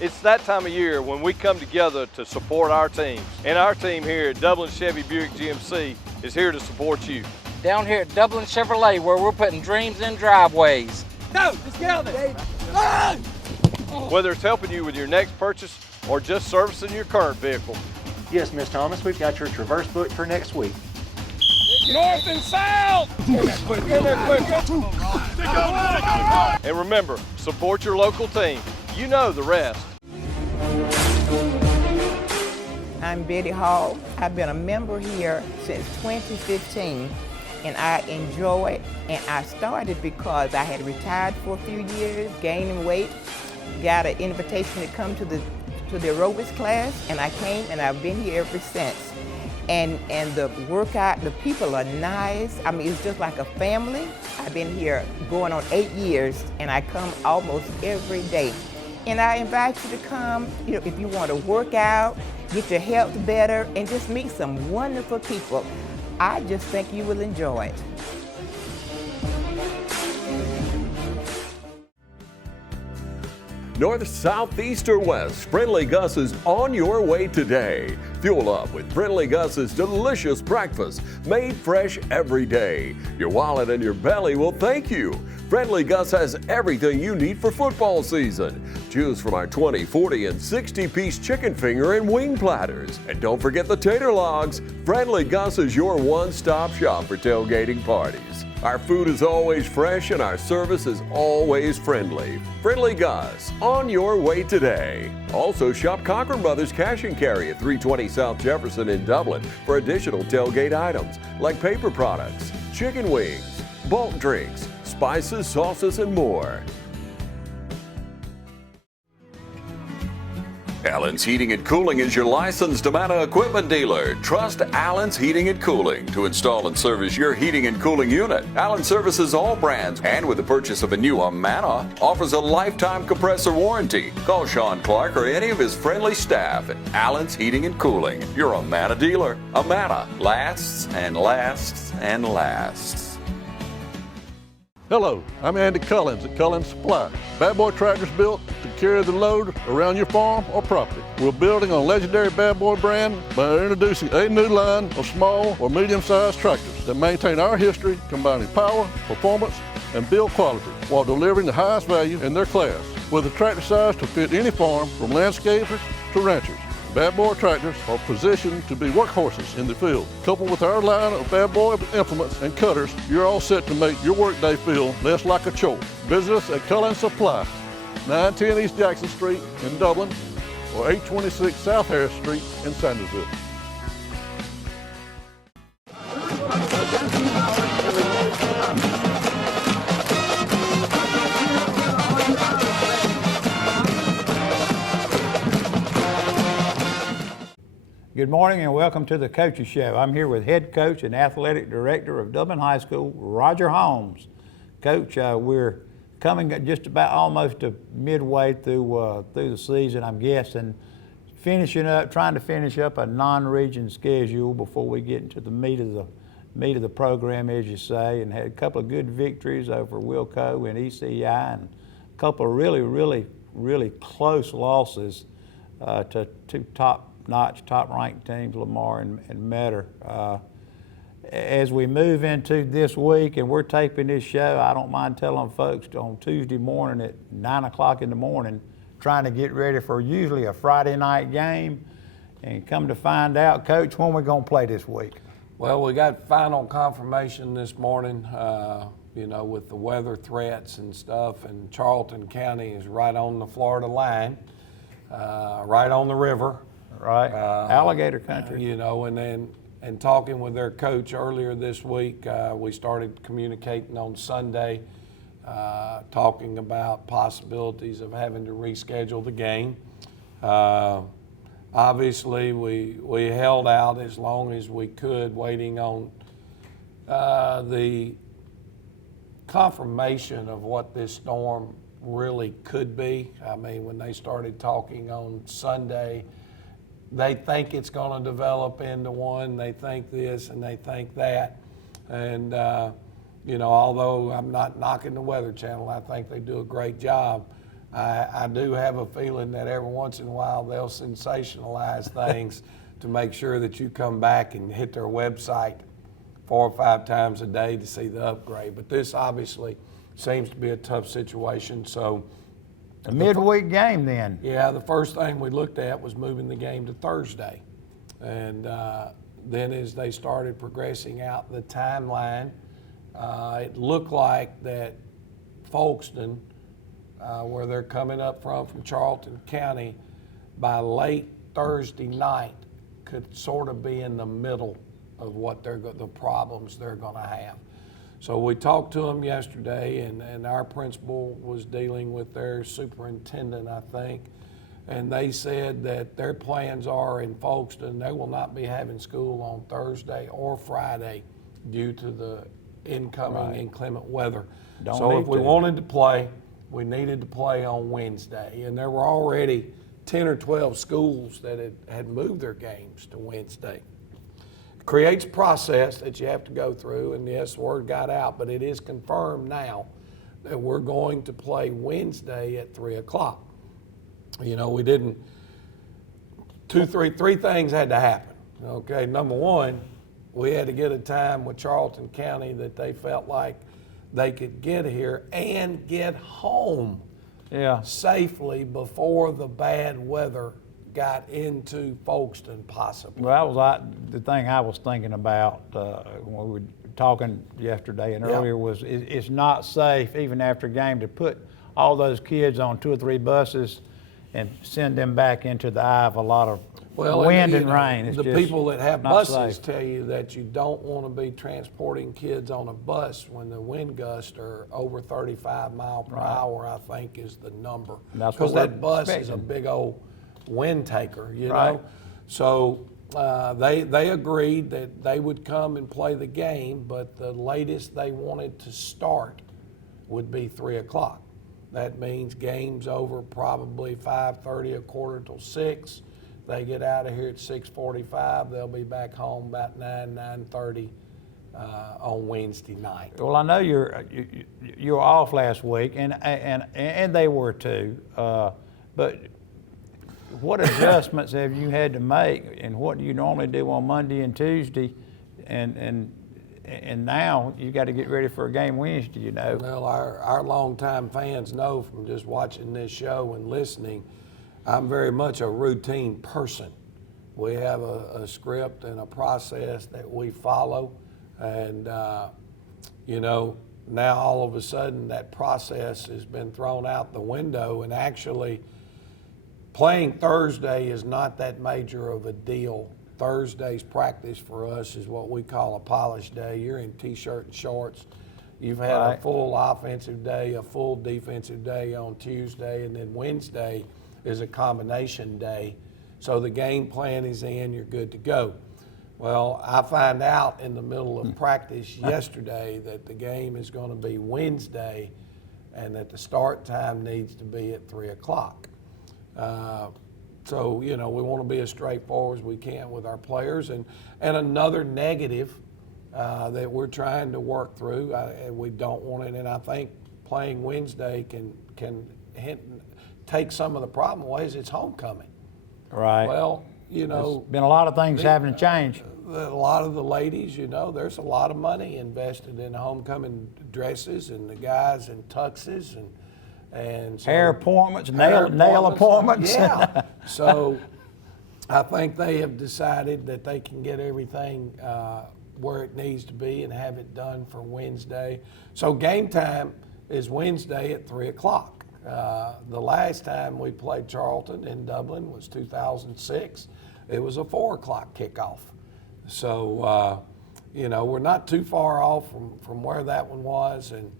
It's that time of year when we come together to support our teams. And our team here at Dublin Chevy Buick GMC is here to support you. Down here at Dublin Chevrolet, where we're putting dreams in driveways. Go, let's get on there. Whether it's helping you with your next purchase or just servicing your current vehicle. Yes, Miss Thomas, we've got your Traverse booked for next week. North and south! Get there quick. And remember, support your local team. You know the rest. I'm Betty Hall. I've been a member here since 2015, and I enjoy it. And I started because I had retired for a few years, gaining weight, got an invitation to come to the aerobics class, and I came, and I've been here ever since. And the workout, the people are nice. I mean, it's just like a family. I've been here going on 8 years, and I come almost every day. And I invite you to come, if you want to work out, get your health better, and just meet some wonderful people. I just think you will enjoy it. North, south, east, or west, Friendly Gus is on your way today. Fuel up with Friendly Gus's delicious breakfast, made fresh every day. Your wallet and your belly will thank you. Friendly Gus has everything you need for football season. Choose from our 20, 40, and 60-piece chicken finger and wing platters. And don't forget the tater logs. Friendly Gus is your one-stop shop for tailgating parties. Our food is always fresh and our service is always friendly. Friendly Gus, on your way today. Also shop Cochran Brothers Cash and Carry at 320 South Jefferson in Dublin for additional tailgate items like paper products, chicken wings, bulk drinks, spices, sauces, and more. Allen's Heating and Cooling is your licensed Amana equipment dealer. Trust Allen's Heating and Cooling to install and service your heating and cooling unit. Allen services all brands, and with the purchase of a new Amana, offers a lifetime compressor warranty. Call Sean Clark or any of his friendly staff at Allen's Heating and Cooling, your Amana dealer. Amana lasts and lasts and lasts. Hello, I'm Andy Cullins at Cullins Supply. Bad Boy tractors built to carry the load around your farm or property. We're building on legendary Bad Boy brand by introducing a new line of small or medium-sized tractors that maintain our history, combining power, performance, and build quality while delivering the highest value in their class. With a tractor size to fit any farm, from landscapers to ranchers, Bad Boy tractors are positioned to be workhorses in the field. Coupled with our line of Bad Boy implements and cutters, you're all set to make your workday feel less like a chore. Visit us at Cullins Supply, 910 East Jackson Street in Dublin, or 826 South Harris Street in Sandersville. Good morning and welcome to the Coaches Show. I'm here with head coach and athletic director of Dublin High School, Roger Holmes. Coach, we're coming just about almost to midway through the season, I'm guessing. Trying to finish up a non-region schedule before we get into the meat of the program, as you say, and had a couple of good victories over Wilco and ECI, and a couple of really close losses to two top-ranked teams, Lamar and Metter. As we move into this week, and we're taping this show, I don't mind telling folks on Tuesday morning at 9 o'clock in the morning, trying to get ready for usually a Friday night game, and come to find out, Coach, when we're going to play this week. Well, we got final confirmation this morning, with the weather threats and stuff, and Charlton County is right on the Florida line, right on the river. Right, alligator country. And talking with their coach earlier this week, we started communicating on Sunday, talking about possibilities of having to reschedule the game. Obviously, we held out as long as we could, waiting on the confirmation of what this storm really could be. I mean, when they started talking on Sunday, they think it's going to develop into one. They think this and they think that. And, although I'm not knocking the Weather Channel, I think they do a great job. I do have a feeling that every once in a while they'll sensationalize things to make sure that you come back and hit their website 4 or 5 times a day to see the upgrade. But this obviously seems to be a tough situation. So A midweek game then. yeah, the first thing we looked at was moving the game to Thursday. And then as they started progressing out the timeline, it looked like that Folkestone, where they're coming up from Charlton County, by late Thursday night could sort of be in the middle of what the problems they're going to have. So we talked to them yesterday, and our principal was dealing with their superintendent, I think, and they said that their plans are in Folkestone, they will not be having school on Thursday or Friday due to the incoming inclement weather. So if we wanted to play, we needed to play on Wednesday. And there were already 10 or 12 schools that had moved their games to Wednesday. Creates a process that you have to go through, and yes, the word got out, but it is confirmed now that we're going to play Wednesday at 3 o'clock. You know, we didn't, three things had to happen. Okay, number one, we had to get a time with Charlton County that they felt like they could get here and get home safely before the bad weather got into Folkestone possibly. Well, that was the thing I was thinking about when we were talking yesterday and earlier was it's not safe even after a game to put all those kids on 2 or 3 buses and send them back into the eye of a lot of wind and rain. It's the just people that have not buses safe. tell you that you don't want to be transporting kids on a bus when the wind gusts are over 35 miles per hour, I think is the number. Because that bus is a big old wind taker, you know. So they agreed that they would come and play the game, but the latest they wanted to start would be 3 o'clock. That means game's over probably 5:30, 5:45. They get out of here at 6:45. They'll be back home about 9:30 on Wednesday night. Well, I know you were off last week, and they were too. But what adjustments have you had to make, and what do you normally do on Monday and Tuesday, and now you got to get ready for a game Wednesday, you know? Well, our longtime fans know from just watching this show and listening, I'm very much a routine person. We have a script and a process that we follow, and you know, now all of a sudden that process has been thrown out the window, and actually playing Thursday is not that major of a deal. Thursday's practice for us is what we call a polish day. You're in t-shirt and shorts. You've had a full offensive day, a full defensive day on Tuesday, and then Wednesday is a combination day. So the game plan is in, you're good to go. Well, I find out in the middle of practice yesterday that the game is going to be Wednesday and that the start time needs to be at 3 o'clock. So, you know, we want to be as straightforward as we can with our players. And another negative that we're trying to work through, we don't want it, and I think playing Wednesday can take some of the problem away, is it's homecoming. Right. Well, you know. There's been a lot of things having to change. A lot of the ladies, you know, there's a lot of money invested in homecoming dresses, and the guys in tuxes and so hair appointments, nail appointments. Yeah. So I think they have decided that they can get everything where it needs to be and have it done for Wednesday. So game time is Wednesday at 3 o'clock. The last time we played Charlton in Dublin was 2006. It was a 4 o'clock kickoff. So, you know, we're not too far off from where that one was. And,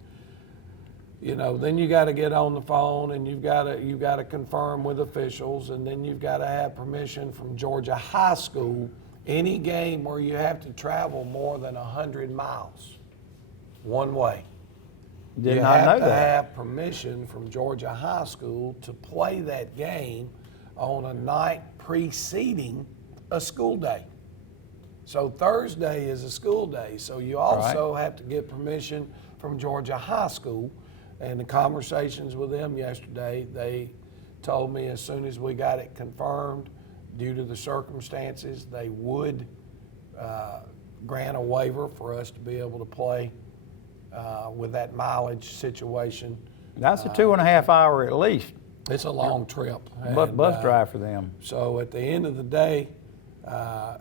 you know, then you got to get on the phone and you've got to confirm with officials, and then you've got to have permission from Georgia High School. Any game where you have to travel more than 100 miles one way. Did not know that. You have to have permission from Georgia High School to play that game on a night preceding a school day. So Thursday is a school day, so you also have to get permission from Georgia High School. And the conversations with them yesterday, they told me as soon as we got it confirmed, due to the circumstances, they would grant a waiver for us to be able to play with that mileage situation. That's a 2.5 hour at least. It's a long trip. Bus drive for them. So at the end of the day,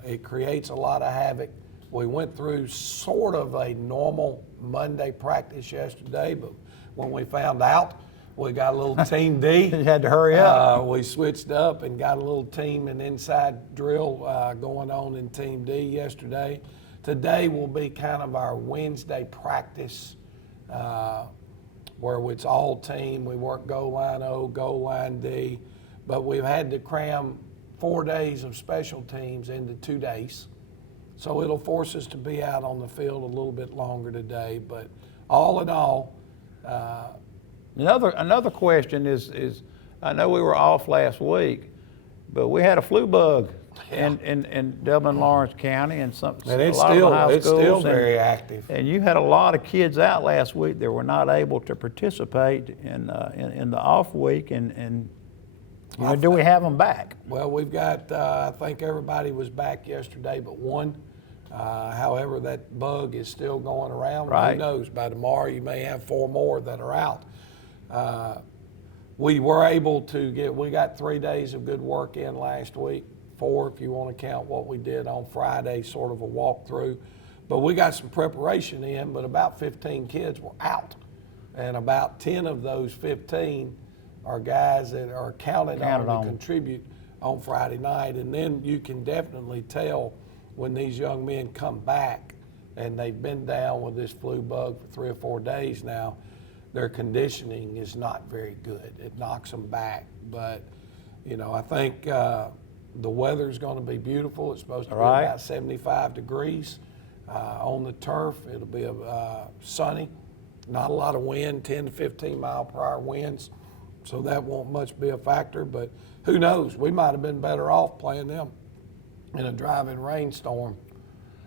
it creates a lot of havoc. We went through sort of a normal Monday practice yesterday, but when we found out, we got a little Team D. You had to hurry up. We switched up and got a little team and inside drill going on in Team D yesterday. Today will be kind of our Wednesday practice where it's all team. We work goal line O, goal line D, but we've had to cram 4 days of special teams into 2 days. So it'll force us to be out on the field a little bit longer today, but all in all. Another question is, I know we were off last week, but we had a flu bug in Dublin, Lawrence County, and it's still very active. And you had a lot of kids out last week that were not able to participate in the off week, and do we have them back? Well, we've got, I think everybody was back yesterday but one. However, that bug is still going around. Right. Who knows? By tomorrow, you may have 4 more that are out. We were able to we got 3 days of good work in last week. 4 if you want to count what we did on Friday, sort of a walkthrough. But we got some preparation in, but about 15 kids were out. And about 10 of those 15 are guys that are counted on to contribute on Friday night. And then you can definitely tell when these young men come back and they've been down with this flu bug for 3 or 4 days now, their conditioning is not very good. It knocks them back. But, I think the weather's going to be beautiful. It's supposed to be about 75 degrees on the turf. It'll be sunny, not a lot of wind, 10 to 15 mile per hour winds. So that won't much be a factor, but who knows? We might have been better off playing them in a driving rainstorm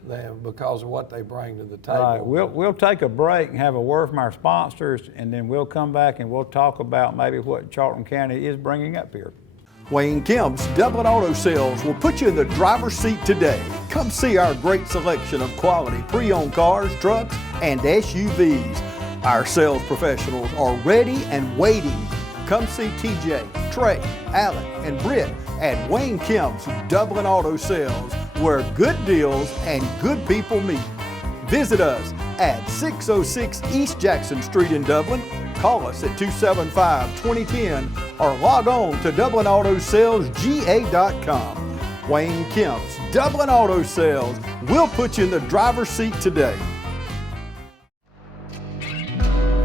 than because of what they bring to the table. Right. We'll take a break and have a word from our sponsors, and then we'll come back and we'll talk about maybe what Charlton County is bringing up here. Wayne Kemp's Dublin Auto Sales will put you in the driver's seat today. Come see our great selection of quality pre-owned cars, trucks, and SUVs. Our sales professionals are ready and waiting. Come see TJ, Trey, Alec, and Britt at Wayne Kemp's Dublin Auto Sales, where good deals and good people meet. Visit us at 606 East Jackson Street in Dublin. Call us at 275-2010 or log on to DublinAutoSalesGA.com. Wayne Kemp's Dublin Auto Sales will put you in the driver's seat today.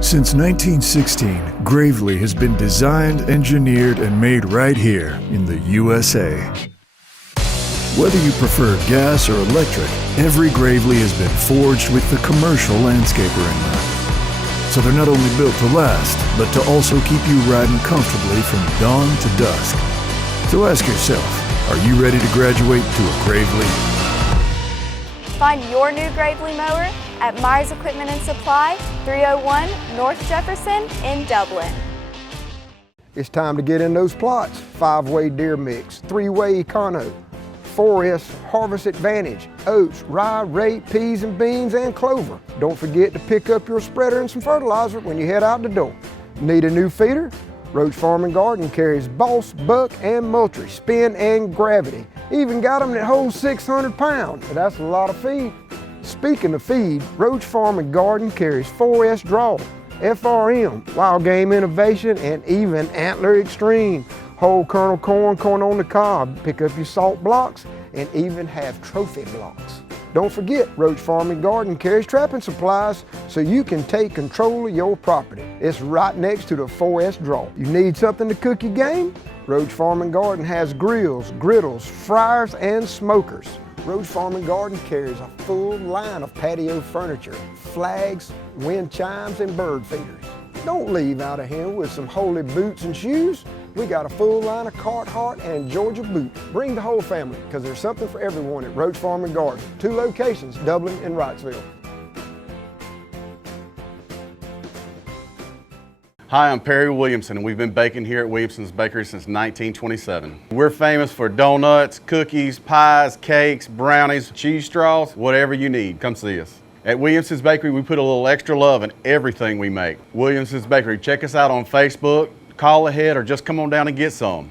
Since 1916, Gravely has been designed, engineered, and made right here in the USA. Whether you prefer gas or electric, every Gravely has been forged with the commercial landscaper in mind. So they're not only built to last, but to also keep you riding comfortably from dawn to dusk. So ask yourself, are you ready to graduate to a Gravely? Find your new Gravely mower at Myers Equipment and Supply, 301 North Jefferson in Dublin. It's time to get in those plots. 5-way deer mix, 3-way Econo, 4S Harvest Advantage, oats, rye, rape, peas and beans, and clover. Don't forget to pick up your spreader and some fertilizer when you head out the door. Need a new feeder? Roach Farm and Garden carries Boss, Buck, and Moultrie, Spin, and Gravity. Even got them that hold 600 pounds. That's a lot of feed. Speaking of feed, Roach Farm and Garden carries 4S Draw, FRM, Wild Game Innovation, and even Antler Extreme. Whole kernel corn, corn on the cob, pick up your salt blocks, and even have trophy blocks. Don't forget, Roach Farm and Garden carries trapping supplies so you can take control of your property. It's right next to the 4S Draw. You need something to cook your game? Roach Farm and Garden has grills, griddles, fryers, and smokers. Roach Farm and Garden carries a full line of patio furniture, flags, wind chimes, and bird feeders. Don't leave out of here with some holy boots and shoes. We got a full line of Carhartt and Georgia boots. Bring the whole family, because there's something for everyone at Roach Farm and Garden. 2 locations, Dublin and Wrightsville. Hi, I'm Perry Williamson, and we've been baking here at Williamson's Bakery since 1927. We're famous for donuts, cookies, pies, cakes, brownies, cheese straws, whatever you need. Come see us. At Williamson's Bakery, we put a little extra love in everything we make. Williamson's Bakery, check us out on Facebook, call ahead, or just come on down and get some.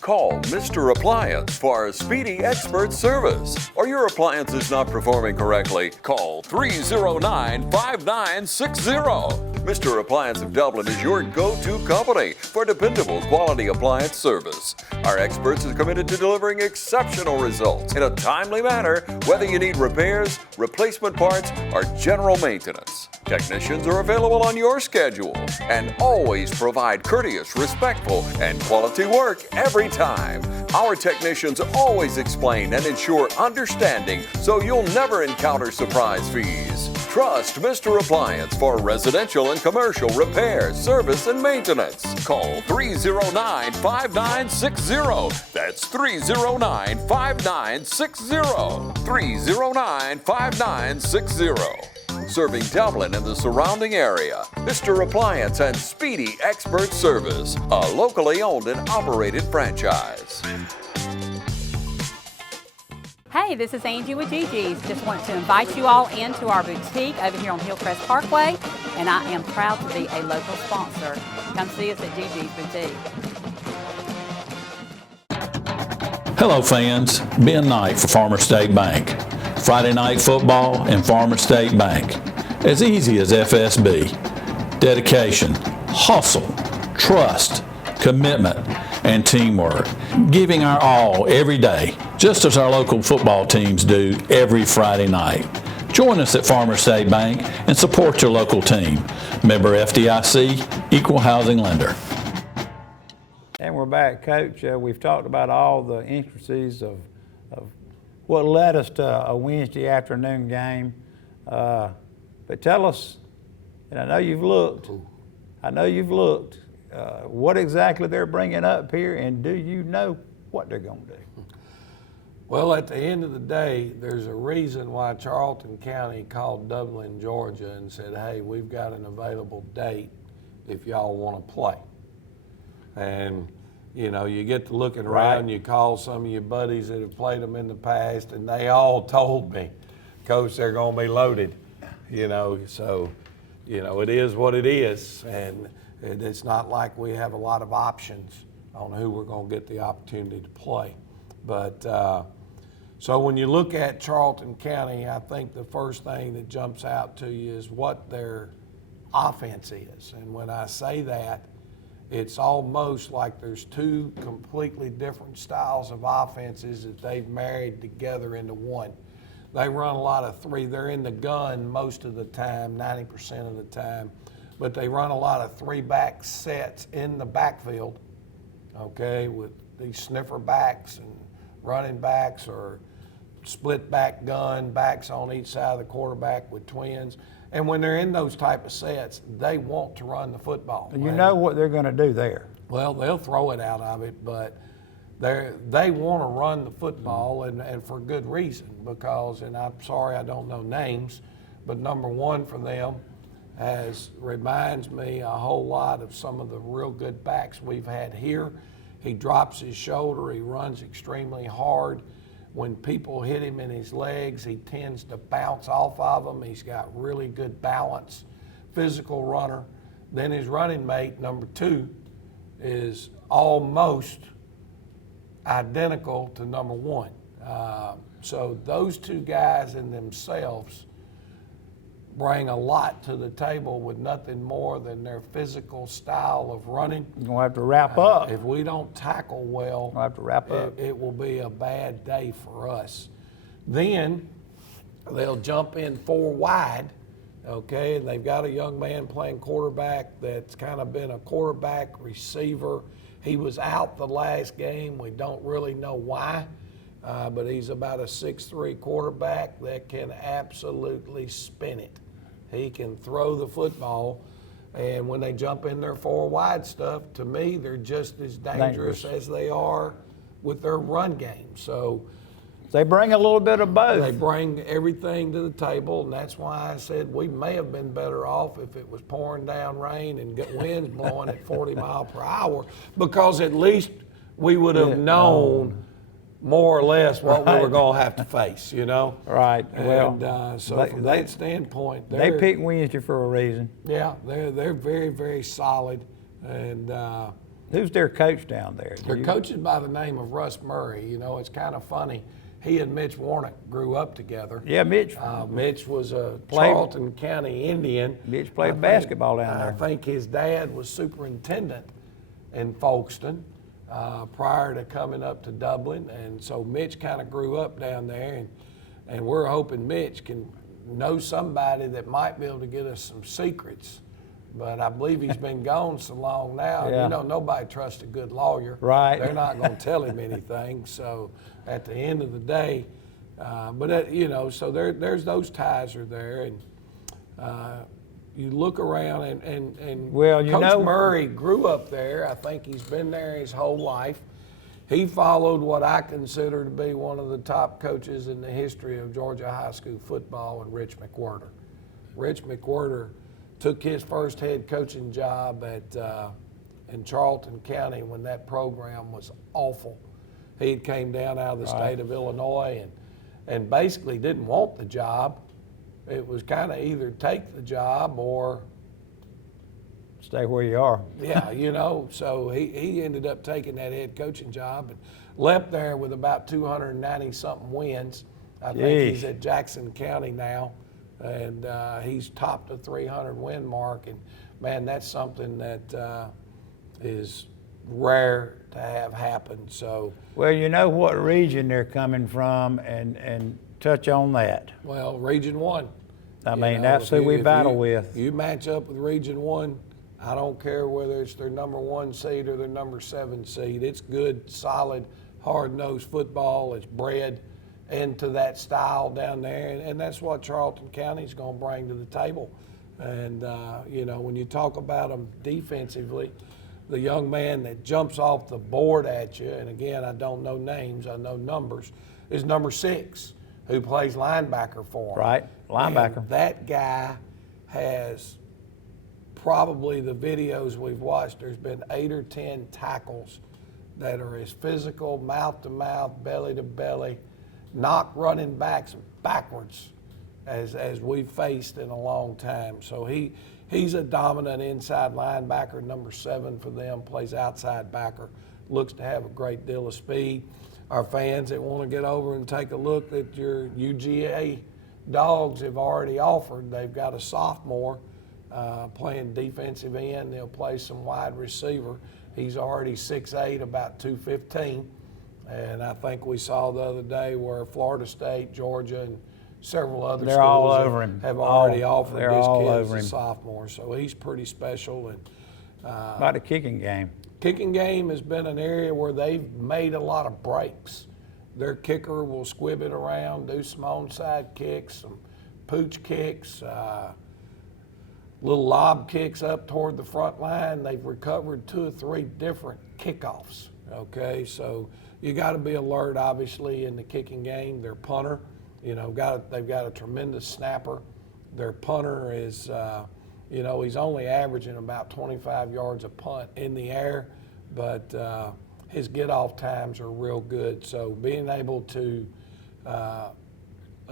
Call Mr. Appliance for a speedy expert service. Or your appliance is not performing correctly, call 309-5960. Mr. Appliance of Dublin is your go-to company for dependable quality appliance service. Our experts are committed to delivering exceptional results in a timely manner, whether you need repairs, replacement parts, or general maintenance. Technicians are available on your schedule and always provide courteous, respectful, and quality work every time. Our technicians always explain and ensure understanding so you'll never encounter surprise fees. Trust Mr. Appliance for residential and commercial repair, service, and maintenance. Call 309-5960. That's 309-5960. 309-5960. Serving Dublin and the surrounding area. Mr. Appliance and Speedy Expert Service, a locally owned and operated franchise. Hey, this is Angie with Gigi's. Just want to invite you all into our boutique over here on Hillcrest Parkway, and I am proud to be a local sponsor. Come see us at Gigi's Boutique. Hello fans, Ben Knight for Farmers State Bank. Friday night football and Farmers State Bank. As easy as FSB. Dedication, hustle, trust, commitment, and teamwork. Giving our all every day, just as our local football teams do every Friday night. Join us at Farmers State Bank and support your local team. Member FDIC, Equal Housing Lender. And we're back, Coach. We've talked about all the intricacies of what led us to a Wednesday afternoon game. But tell us, and I know you've looked, what exactly they're bringing up here, and do you know what they're going to do? Well, at the end of the day, there's a reason why Charlton County called Dublin, Georgia and said, hey, we've got an available date if y'all want to play. And you know, you get to looking around, you call some of your buddies that have played them in the past, and they all told me, Coach, they're going to be loaded. You know, so, you know, it is what it is. And it's not like we have a lot of options on who we're going to get the opportunity to play. But so when you look at Charlton County, I think the first thing that jumps out to you is what their offense is. And when I say that, it's almost like there's two completely different styles of offenses that they've married together into one. They run a lot of three. They're in the gun most of the time, 90% of the time, but they run a lot of three-back sets in the backfield, okay, with these sniffer backs and running backs or split back gun, backs on each side of the quarterback with twins. And when they're in those type of sets, they want to run the football. You know what they're going to do there. Well, they'll throw it out of it, but they want to run the football, and for good reason, because, and I'm sorry I don't know names, but number one for them reminds me a whole lot of some of the real good backs we've had here. He drops his shoulder, he runs extremely hard. When people hit him in his legs, he tends to bounce off of them. He's got really good balance, physical runner. Then his running mate, number two, is almost identical to number one. So those two guys in themselves bring a lot to the table with nothing more than their physical style of running. You're going to have to wrap up. If we don't tackle well, we'll have to wrap up. It will be a bad day for us. Then they'll jump in four wide, okay, and they've got a young man playing quarterback that's kind of been a quarterback receiver. He was out the last game. We don't really know why, but he's about a 6'3" quarterback that can absolutely spin it. He can throw the football, and when they jump in their four wide stuff, to me, they're just as dangerous as they are with their run game. So They bring a little bit of both. They bring everything to the table, and that's why I said we may have been better off if it was pouring down rain and winds blowing at 40 miles per hour, because at least we would have known more or less what we were going to have to face, you know? Right. And so from that standpoint, they picked Wednesday for a reason. Yeah, they're very, very solid. And who's their coach down there? Their coach is by the name of Russ Murray. You know, it's kind of funny. He and Mitch Warnock grew up together. Yeah, Mitch. Mitch was a Charlton County Indian. Mitch played basketball down there. I think his dad was superintendent in Folkestone prior to coming up to Dublin, and so Mitch kind of grew up down there, and we're hoping Mitch can know somebody that might be able to get us some secrets. But I believe he's been gone so long now. Yeah. You know, nobody trusts a good lawyer. Right. They're not going to tell him anything. So at the end of the day, you know, so there's those ties are there, and you look around and well, you Coach know, Murray grew up there. I think he's been there his whole life. He followed what I consider to be one of the top coaches in the history of Georgia high school football, and Rich McWhirter. Rich McWhirter took his first head coaching job in Charlton County when that program was awful. He came down out of the state of Illinois and basically didn't want the job. It was kind of either take the job or stay where you are. Yeah, you know, so he ended up taking that head coaching job and left there with about 290-something wins. I think he's at Jackson County now. And he's topped the 300 win mark, and man, that's something that is rare to have happen. So, well, you know what region they're coming from, and touch on that. Well, Region 1. I mean, that's who we battle with. You match up with Region 1, I don't care whether it's their number 1 seed or their number 7 seed. It's good, solid, hard-nosed football. It's bred into that style down there, and that's what Charlton County is going to bring to the table. And you know, when you talk about them defensively, the young man that jumps off the board at you, and again, I don't know names, I know numbers, is number 6, who plays linebacker for him. Right, linebacker. And that guy has probably the videos we've watched, there's been 8 or 10 tackles that are as physical, mouth to mouth, belly to belly, knock running backs backwards as we've faced in a long time. So he's a dominant inside linebacker, number 7 for them, plays outside backer, looks to have a great deal of speed. Our fans that want to get over and take a look at your UGA Dogs have already offered. They've got a sophomore playing defensive end. They'll play some wide receiver. He's already 6'8", about 215. And I think we saw the other day where Florida State, Georgia, and several other they're all schools over him. have already offered they're this all kid over as a him. sophomore. So he's pretty special. And about the kicking game. Kicking game has been an area where they've made a lot of breaks. Their kicker will squib it around, do some onside kicks, some pooch kicks, little lob kicks up toward the front line. They've recovered 2 or 3 different kickoffs. Okay, so you got to be alert, obviously, in the kicking game. Their punter, you know, they've got a tremendous snapper. Their punter is, you know, he's only averaging about 25 yards a punt in the air, but his get-off times are real good. So being able to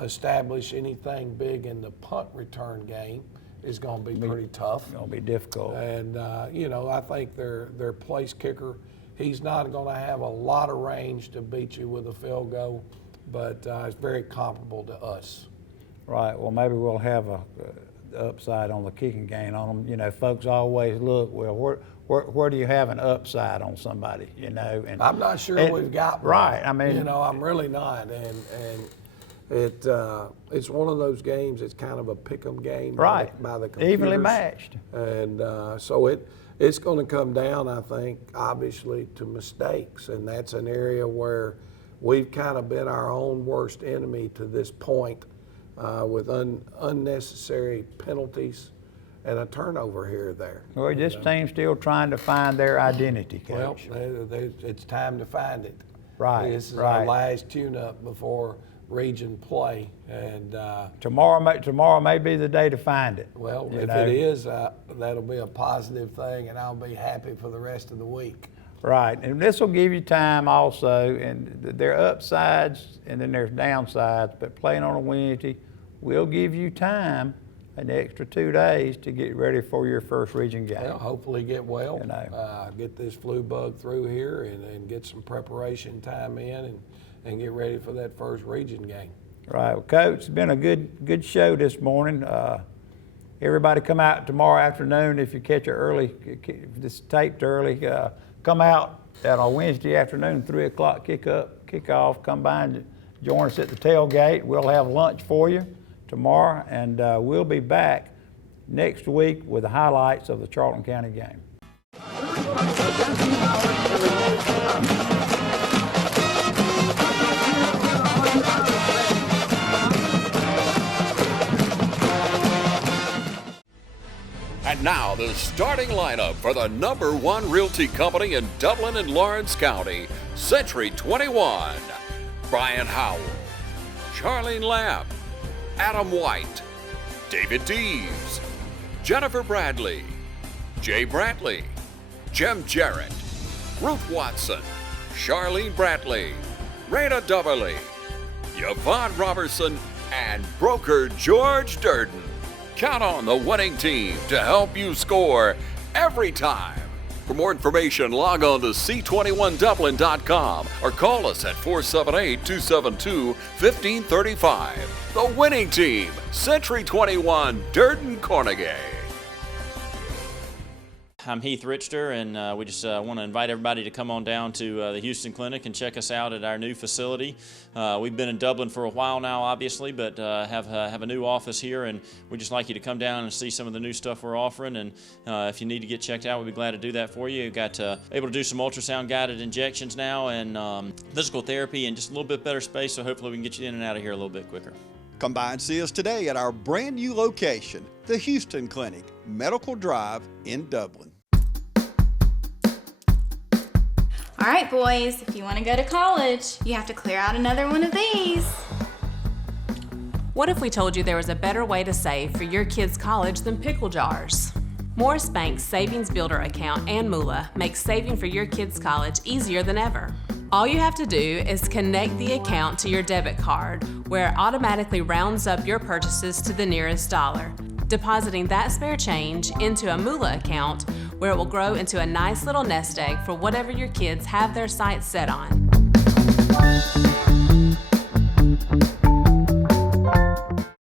establish anything big in the punt return game is going to be pretty tough. It's going to be difficult. And, you know, I think their place kicker, he's not going to have a lot of range to beat you with a field goal, but it's very comparable to us. Right. Well, maybe we'll have a upside on the kicking game on them. You know, folks always look, well, where do you have an upside on somebody? You know, and I'm not sure we've got one. Right. I mean, you know, I'm really not, and it's one of those games. It's kind of a pick'em game, right? By the computers. Evenly matched, and so it's going to come down, I think, obviously, to mistakes, and that's an area where we've kind of been our own worst enemy to this point, with unnecessary penalties and a turnover here or there. Well, this team's still trying to find their identity, Coach. Well, it's time to find it. Right, This is right. our last tune-up before region play, and Tomorrow may be the day to find it. well, you if know. it is, that'll be a positive thing, and I'll be happy for the rest of the week. Right, and this will give you time also, and there are upsides and then there's downsides, but playing on a Wednesday will give you time, an extra 2 days to get ready for your first region game. Well, hopefully get well, You know. get this flu bug through here, and get some preparation time in, and get ready for that first region game. Right, well, Coach, it's been a good show this morning. Everybody come out tomorrow afternoon if you catch it early, if this is taped early, come out on Wednesday afternoon, 3 o'clock kickoff, come by and join us at the tailgate. We'll have lunch for you tomorrow, and we'll be back next week with the highlights of the Charlton County game. And now the starting lineup for the #1 realty company in Dublin and Lawrence County, Century 21. Brian Howell, Charlene Lamb, Adam White, David Deves, Jennifer Bradley, Jay Brantley, Jim Jarrett, Ruth Watson, Charlene Brantley, Raina Dubberly, Yvonne Robertson, and broker George Durden. Count on the winning team to help you score every time. For more information, log on to c21dublin.com or call us at 478-272-1535. The winning team, Century 21, Durden Carnegie. I'm Heath Richter, and we just want to invite everybody to come on down to the Houston Clinic and check us out at our new facility. We've been in Dublin for a while now, obviously, but have a new office here, and we'd just like you to come down and see some of the new stuff we're offering. And if you need to get checked out, we'd be glad to do that for you. We've got able to do some ultrasound guided injections now, and physical therapy, and just a little bit better space. So hopefully we can get you in and out of here a little bit quicker. Come by and see us today at our brand new location, the Houston Clinic, Medical Drive in Dublin. All right, boys, if you want to go to college, you have to clear out another one of these. What if we told you there was a better way to save for your kids' college than pickle jars? Morris Bank's Savings Builder account and Moolah makes saving for your kids' college easier than ever. All you have to do is connect the account to your debit card, where it automatically rounds up your purchases to the nearest dollar, depositing that spare change into a Moolah account, where it will grow into a nice little nest egg for whatever your kids have their sights set on.